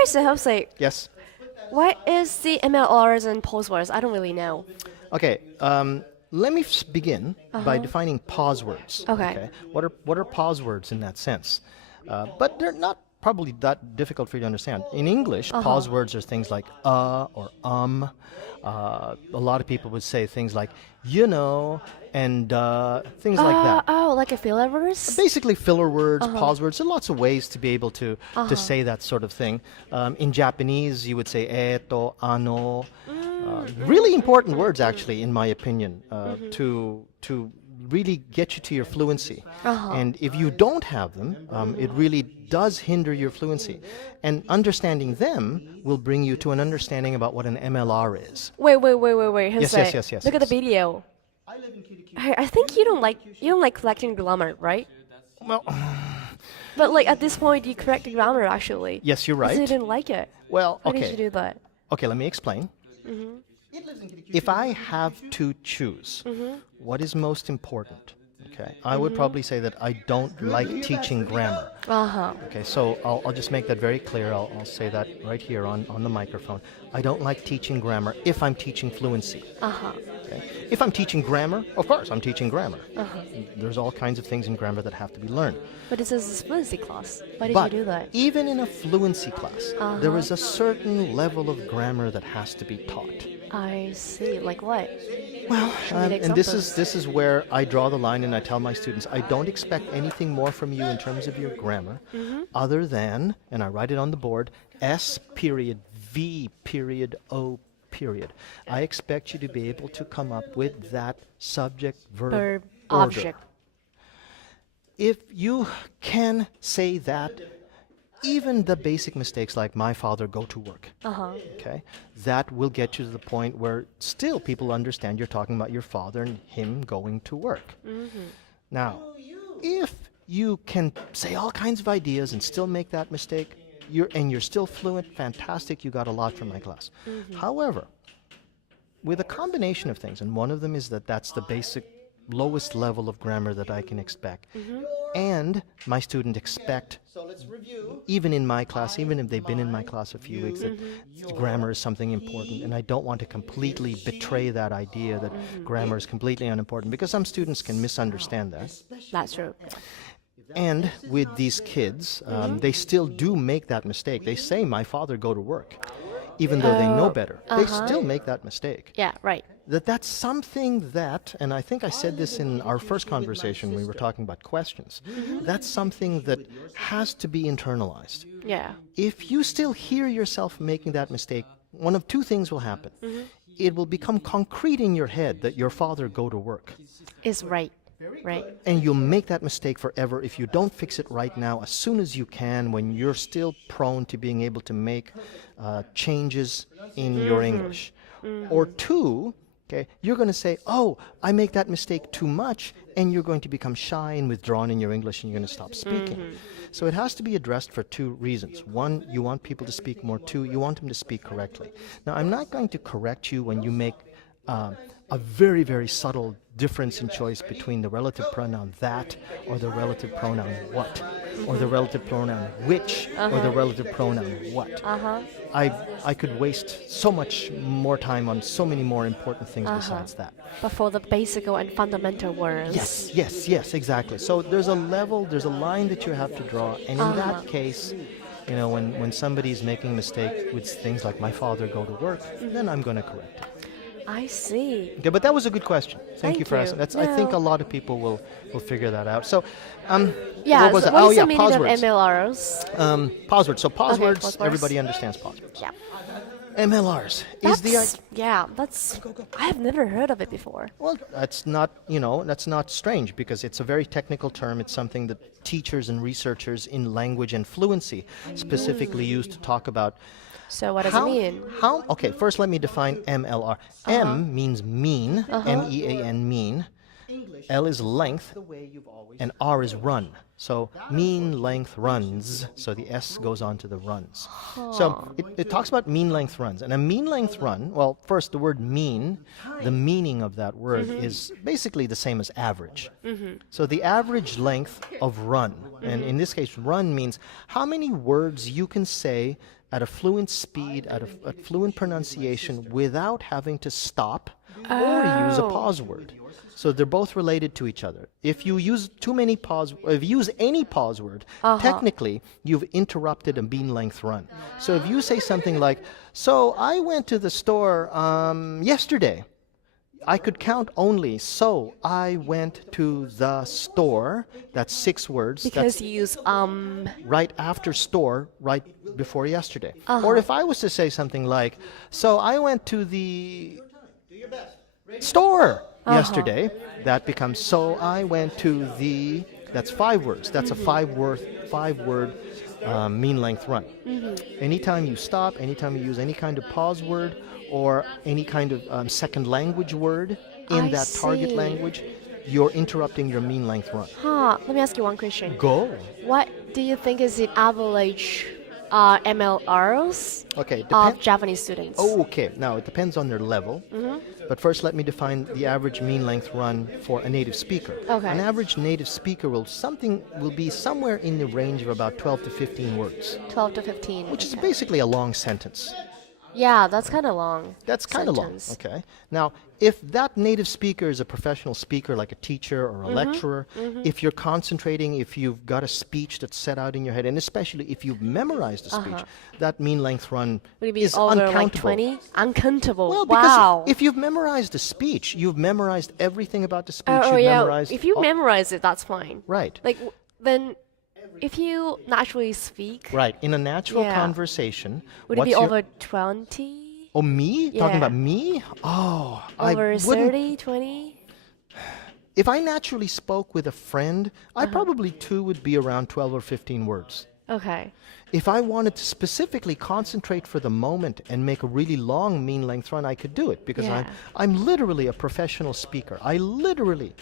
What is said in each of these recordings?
Okay, so Jose, Yes. what is the MLRs and pause words? I don't really know. Okay. Let me begin by defining pause words. Okay. What are pause words in that sense? But they're not probably that difficult for you to understand. In English, pause words are things like or A lot of people would say things like and things like that. Oh, like a filler verse? Basically, filler words, pause words. There are lots of ways to be able to say that sort of thing. In Japanese, you would say eto, ano. Really important words, actually, in my opinion, to really get you to your fluency. And if you don't have them, it really does hinder your fluency. And understanding them will bring you to an understanding about what an MLR is. Wait, Jose. Yes. Look at the video. I think you don't like collecting grammar, right? Well, But like at this point, you correct the grammar actually. yes, you're So you right. didn't like it. Well, Why did you okay. do that? Okay, let me explain. If I have to choose what is most important, okay, I would probably say that I don't like teaching grammar. Okay, so I'll just make that very clear. I'll say that right here on the microphone. I don't like teaching grammar if I'm teaching fluency. Okay? If I'm teaching grammar, of course I'm teaching grammar. There's all kinds of things in grammar that have to be learned. But this is a fluency class. Why did But you do that? even in a fluency class, there is a certain level of grammar that has to be taught. I see. Like what? Well, me and this is where I draw the line, and I tell my students, I don't expect anything more from you in terms of your grammar, other than, and I write it on the board, S period V period O period. I expect you to be able to come up with that subject verb Verb, order. object. If you can say that, even the basic mistakes like my father go to work, okay, that will get you to the point where still people understand you're talking about your father and him going to work. Now, if you can say all kinds of ideas and still make that mistake, you're still fluent, fantastic, you got a lot from my class. However, with a combination of things, and one of them is that's the basic lowest level of grammar that I can expect. And my students expect, even in my class, even if they've been in my class a few weeks, that grammar is something important. And I don't want to completely betray that idea that grammar is completely unimportant, because some students can misunderstand that. That's true. And with these kids, they still do make that mistake. They say, my father go to work, even though they know better. They still make that mistake. Yeah, right. That's something that, and I think I said this in our first conversation, we were talking about questions, that's something that has to be internalized. Yeah. If you still hear yourself making that mistake, one of two things will happen. It will become concrete in your head that your father go to work. Is right. Right. And you'll make that mistake forever if you don't fix it right now, as soon as you can, when you're still prone to being able to make changes in your English. Or two, okay, you're going to say, oh, I make that mistake too much, and you're going to become shy and withdrawn in your English, and you're going to stop speaking. So it has to be addressed for two reasons. One, you want people to speak more. Two, you want them to speak correctly. Now, I'm not going to correct you when you make a very, very subtle difference in choice between the relative pronoun that, or the relative pronoun what, or the relative pronoun which, or the relative pronoun what. I could waste so much more time on so many more important things besides that. But for the basic and fundamental words. Yes, exactly. So there's a level, there's a line that you have to draw, and in that case, when somebody's making a mistake with things like my father go to work, then I'm going to correct it. I see. Okay, but that was a good question. Thank you for asking. you. I think a lot of people will figure that out. So, Yeah, what was so it? what is the Yeah, meaning pause of words. MLRs? Pause words. So pause Okay, words, pause words. everybody understands pause words. Yeah. MLRs is That's I have never heard of it before. well, that's not strange, because it's a very technical term. It's something that teachers and researchers in language and fluency specifically use to talk about. So what does it mean? Okay, first let me define MLR. M means mean, M-E-A-N, mean. L is length, and R is run. So mean length runs. So the S goes on to the runs. So it talks about mean length runs. And a mean length run, well, first the word mean, the meaning of that word is basically the same as average. So the average length of run, and in this case run means how many words you can say at a fluent speed, at fluent pronunciation, without having to stop or use a pause word. So they're both related to each other. If you use if you use any pause word, technically you've interrupted a mean length run. So if you say something like, "So I went to the store yesterday," I could count only, "So I went to the store." That's 6 words. Because you use Right after store, right before yesterday. Or if I was to say something like, "So I went to the store yesterday," that becomes, "So I went to the," that's 5 words. That's a 5-word mean length run. Anytime you stop, anytime you use any kind of pause word or any kind of second language word in that target language, you're interrupting your mean length run. Let me ask you one question. Go. What do you think is the average MLRs of Japanese students? Okay, now it depends on their level. But first let me define the average mean length run for a native speaker. An average native speaker will be somewhere in the range of about 12 to 15 words. 12 to 15. Which is basically a long sentence. Yeah, that's kind of long. That's kind of long, okay? Now, if that native speaker is a professional speaker, like a teacher or a lecturer, if you're concentrating, if you've got a speech that's set out in your head, and especially if you've memorized a speech, that mean length run is over uncountable. like 20? Uncountable. Well, wow. because if you've memorized a speech, you've memorized everything about the speech. Oh, you've yeah. memorized If you memorize it, that's fine. Right. Like, then if you naturally speak. Right. In a natural conversation. Would it be over 20? Oh, me? Talking about me? Oh, over 30, 20? If I naturally spoke with a friend, I probably too would be around 12 or 15 words. Okay. If I wanted to specifically concentrate for the moment and make a really long mean length run, I could do it because I'm literally a professional speaker. I literally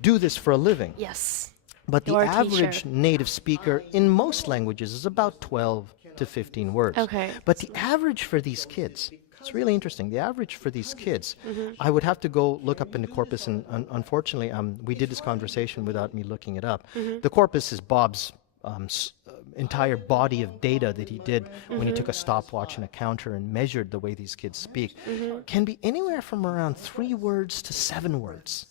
do this for a living. Yes. But the average native speaker in most languages is about 12 to 15 words. Okay. But the average for these kids, it's really interesting. The average for these kids, I would have to go look up in the corpus, and unfortunately, we did this conversation without me looking it up. The corpus is Bob's entire body of data that he did when he took a stopwatch and a counter and measured the way these kids speak. Can be anywhere from around 3 words to 7 words.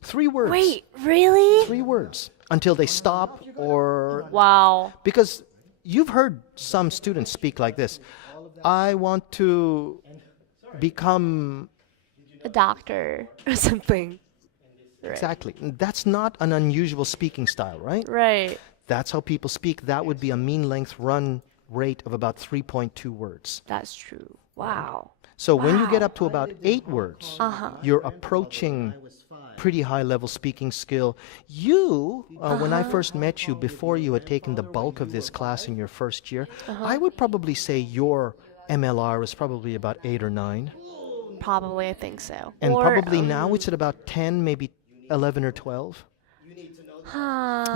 3 words. Wait, really? 3 words. Until they stop or... Wow. Because you've heard some students speak like this. "I want to become..." A doctor or something. Right. Exactly. That's not an unusual speaking style, right? Right. That's how people speak. That would be a mean length run rate of about 3.2 words. That's true. Wow. So when you get up to about 8 words, you're approaching pretty high level speaking skill. You, when I first met you, before you had taken the bulk of this class in your first year, I would probably say your MLR was probably about 8 or 9. Probably, I think so. And probably now it's at about 10, maybe 11 or 12.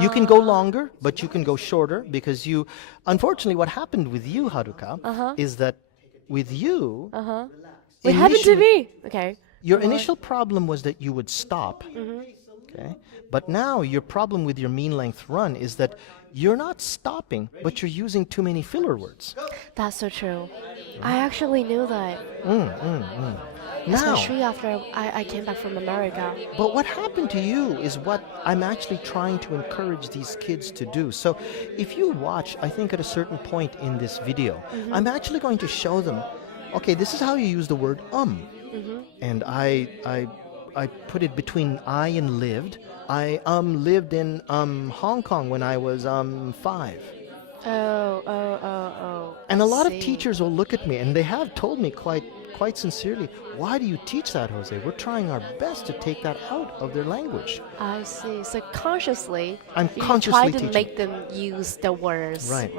You can go longer, but you can go shorter because you... Unfortunately, what happened with you, Haruka, is that with you... What happened to me? Okay. Your initial problem was that you would stop. Okay? But now your problem with your mean length run is that you're not stopping, but you're using too many filler words. That's so true. I actually knew that. Especially after I came back from America. But what happened to you is what I'm actually trying to encourage these kids to do. So if you watch, I think at a certain point in this video, I'm actually going to show them, okay, this is how you use the word And I put it between I and lived. I lived in Hong Kong when I was 5. And a lot of teachers will look at me, and they have told me quite sincerely, "Why do you teach that, Jose? We're trying our best to take that out of their language." I see. So consciously, I'm you consciously try to make them use the words, right?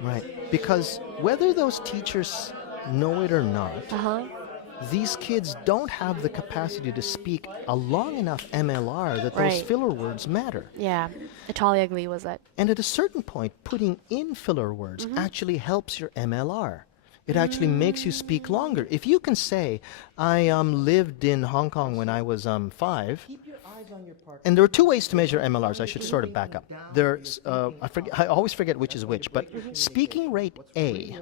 Right. Because whether those teachers know it or not, these kids don't have the capacity to speak a long enough MLR that those filler words matter. Yeah, I totally agree with that. And at a certain point, putting in filler words actually helps your MLR. It actually makes you speak longer. If you can say, "I lived in Hong Kong when I was 5," And there are two ways to measure MLRs. I should sort of back up. There's, I always forget which is which, but speaking rate A,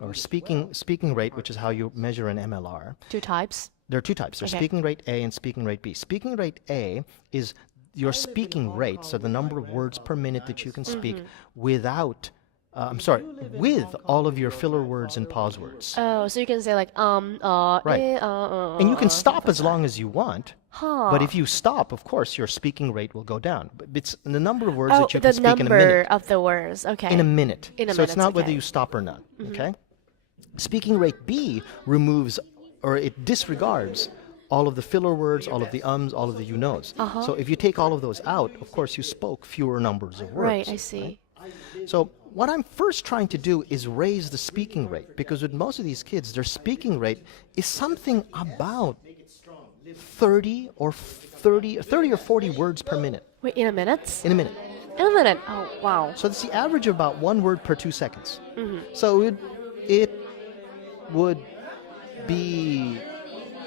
or speaking rate, which is how you measure an MLR. Two types? There are two types. There's speaking rate A and speaking rate B. Speaking rate A is your speaking rate, so the number of words per minute that you can speak without, with all of your filler words and pause words. Oh, so you can say like, right. And you can stop as long as you want. But if you stop, of course, your speaking rate will go down. But it's the number of words that you can speak in a minute. The number of the words, okay. In a minute. So it's not whether you stop or not, okay? Speaking rate B removes, or it disregards, all of the filler words, all of the ums, all of the you-knows. So if you take all of those out, of course, you spoke fewer numbers of words. Right, I see. Right? So what I'm first trying to do is raise the speaking rate, because with most of these kids, their speaking rate is something about 30 or 40 words per minute. Wait, in a minute? In a minute. In a minute. Oh, wow. So that's the average of about 1 word per 2 seconds. So it would be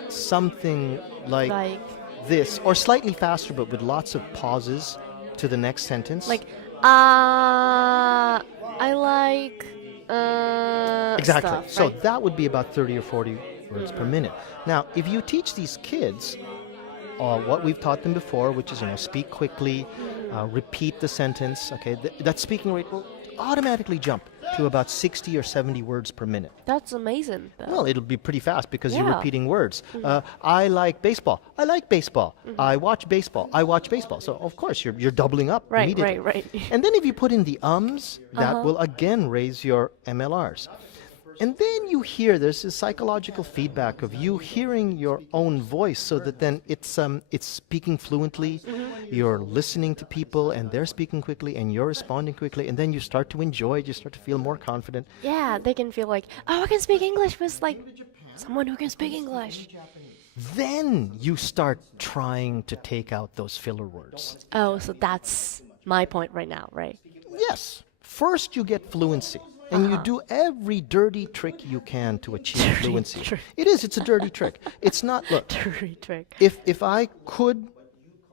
something like this, or slightly faster, but with lots of pauses to the next sentence. Like, I like exactly. stuff, So right? that would be about 30 or 40 words per minute. Now, if you teach these kids what we've taught them before, which is, speak quickly, repeat the sentence, okay, that speaking rate will automatically jump to about 60 or 70 words per minute. That's amazing, though. Well, it'll be pretty fast because you're repeating words. I like baseball. I like baseball. I watch baseball. I watch baseball. So, of course, you're doubling up immediately. Right. And then if you put in the ums, that will again raise your MLRs. And then you hear, there's this psychological feedback of you hearing your own voice, so that then it's speaking fluently, you're listening to people, and they're speaking quickly, and you're responding quickly, and then you start to enjoy it, you start to feel more confident. Yeah, they can feel like, oh, I can speak English with like someone who can speak English. Then you start trying to take out those filler words. Oh, so that's my point right now, right? Yes. First you get fluency. And you do every dirty trick you can to achieve fluency. It's a dirty trick. It's not, look, Dirty trick. If I could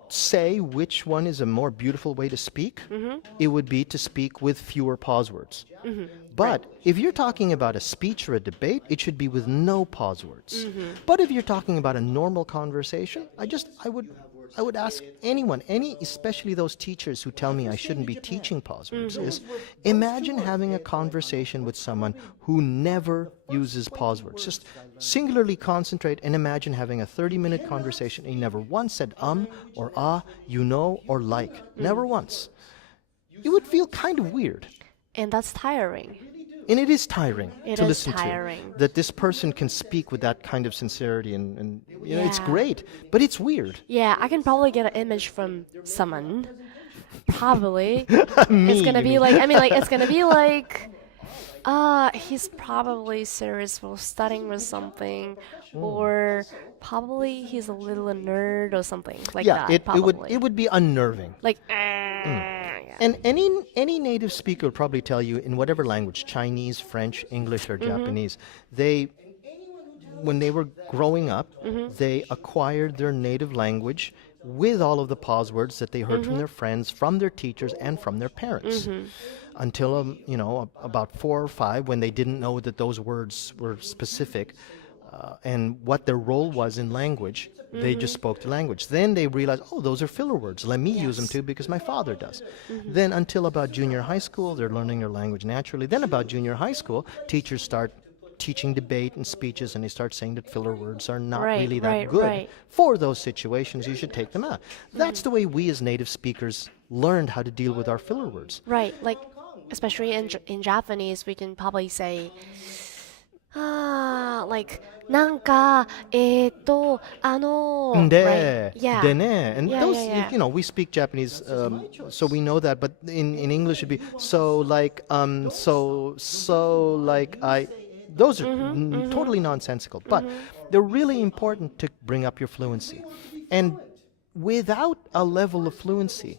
say which one is a more beautiful way to speak, it would be to speak with fewer pause words. But if you're talking about a speech or a debate, it should be with no pause words. But if you're talking about a normal conversation, I would ask anyone, especially those teachers who tell me I shouldn't be teaching pause words, is imagine having a conversation with someone who never uses pause words. Just singularly concentrate and imagine having a 30-minute conversation and you never once said or or like. Never once. It would feel kind of weird. And that's tiring. And it is tiring to listen tiring. to. That this person can speak with that kind of sincerity and it's great, but it's weird. Yeah, I can probably get an image from someone. Probably. It's gonna be like, it's gonna be like, he's probably serious for studying with something, or probably he's a little nerd or something like that. It would be unnerving. Like, And any native speaker will probably tell you in whatever language, Chinese, French, English, or Japanese, when they were growing up, they acquired their native language with all of the pause words that they heard from their friends, from their teachers, and from their parents. Until, about 4 or 5, when they didn't know that those words were specific and what their role was in language, they just spoke the language. Then they realized, oh, those are filler words. Let me use them too because my father does. Then until about junior high school, they're learning their language naturally. Then about junior high school, teachers start teaching debate and speeches, and they start saying that filler words are not really that good. For those situations, you should take them out. That's the way we as native speakers learned how to deal with our filler words. Right, like, especially in Japanese, we can probably say, like, なんか、right? Yeah. でね. And those, yeah. we speak Japanese, so we know that, but in English it'd be, so like, I, those are totally nonsensical, but they're really important to bring up your fluency. And without a level of fluency,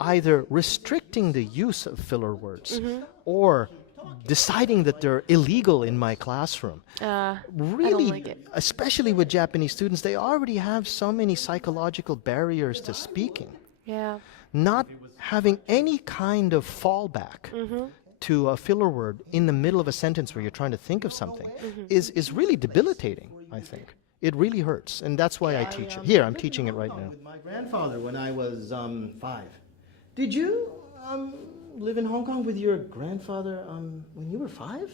either restricting the use of filler words or deciding that they're illegal in my classroom. Really, like it. especially with Japanese students, they already have so many psychological barriers to speaking. Yeah. Not having any kind of fallback to a filler word in the middle of a sentence where you're trying to think of something is really debilitating, I think. It really hurts, and that's why I teach it. Here, I'm teaching it right now. With my grandfather when I was 5. Did you live in Hong Kong with your grandfather when you were 5?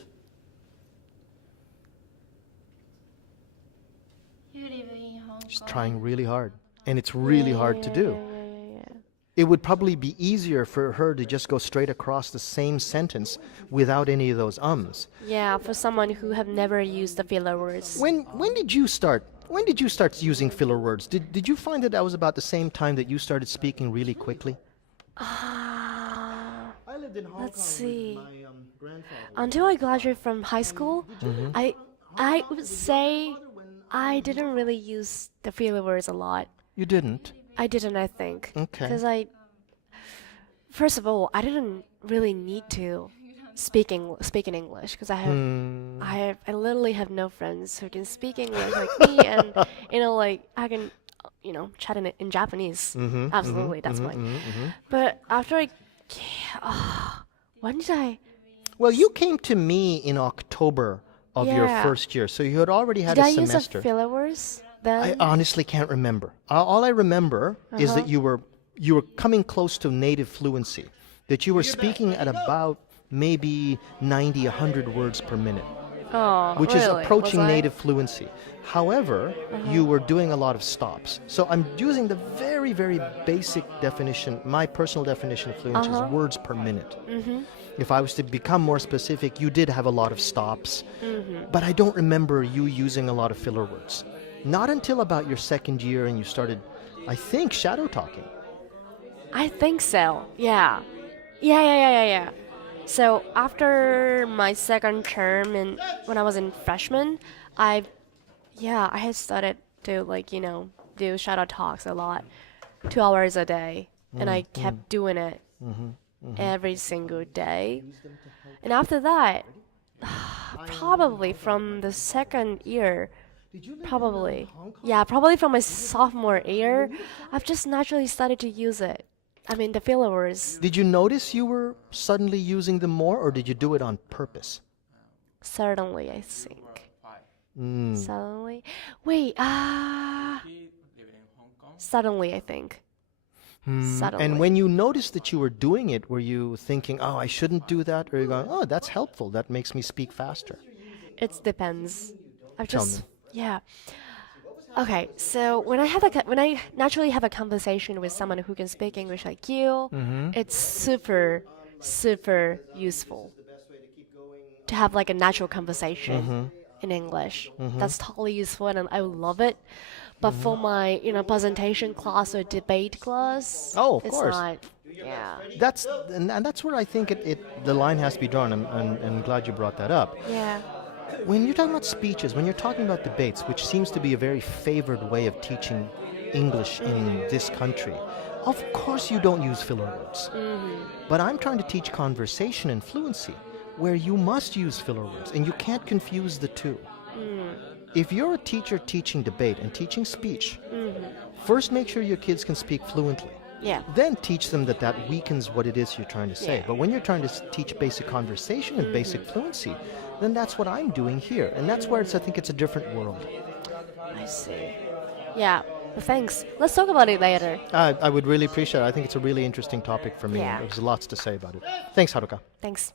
You live in Hong She's Kong. trying really hard, and it's really hard to do. Yeah. It would probably be easier for her to just go straight across the same sentence without any of those ums. Yeah, for someone who have never used the filler words. When did you start? When did you start using filler words? Did you find that was about the same time that you started speaking really quickly? I lived in Hong Let's Kong see. with my grandfather. Until I graduated from high school, I would say I didn't really use the filler words a lot. You didn't. I didn't, I think. Okay. Because first of all, I didn't really need to speak in English because I literally have no friends who can speak English like me, and like I can, chat in Japanese. Absolutely, that's fine. But after when did I? Well, you came to me in October of your Yeah. first year, so you had already had Did a I use semester. the filler words I then? honestly can't remember. All I remember is that you were coming close to native fluency, that you were speaking at about maybe 90, 100 words per minute, Oh, which is really? approaching Was I? native fluency. However, you were doing a lot of stops. So I'm using the very, very basic definition, my personal definition of fluency is words per minute. If I was to become more specific, you did have a lot of stops, but I don't remember you using a lot of filler words. Not until about your second year and you started, I think, shadow talking. I think so. Yeah. Yeah. So after my second term and when I was in freshman, I had started to do shadow talks a lot, 2 hours a day, and I kept doing it every single day. And after that, probably from the second year, probably from my sophomore year, I've just naturally started to use it. I mean, the filler words. Did you notice you were suddenly using them more, or did you do it on purpose? Certainly, I think. Mm. Suddenly, wait. Suddenly, I think. Suddenly. And when you noticed that you were doing it, were you thinking, "Oh, I shouldn't do that," or you going, "Oh, that's helpful. That makes me speak faster"? It depends. Tell me. Yeah. Okay, so when I naturally have a conversation with someone who can speak English like you, it's super, super useful to have like a natural conversation in English. That's totally useful, and I love it. But for my presentation class or debate class, Oh, of it's course. not. Yeah. And that's where I think the line has to be drawn. I'm glad you brought that up. Yeah. When you're talking about speeches, when you're talking about debates, which seems to be a very favored way of teaching English in this country, of course you don't use filler words. But I'm trying to teach conversation and fluency, where you must use filler words, and you can't confuse the two. If you're a teacher teaching debate and teaching speech, first make sure your kids can speak fluently. Yeah. Then teach them that weakens what it is you're trying to say. Yeah. But when you're trying to teach basic conversation and basic fluency, then that's what I'm doing here. And that's where I think it's a different world. I see. Yeah. Well, thanks. Let's talk about it later. I would really appreciate it. I think it's a really interesting topic for me. Yeah. There's lots to say about it. Thanks, Haruka. Thanks.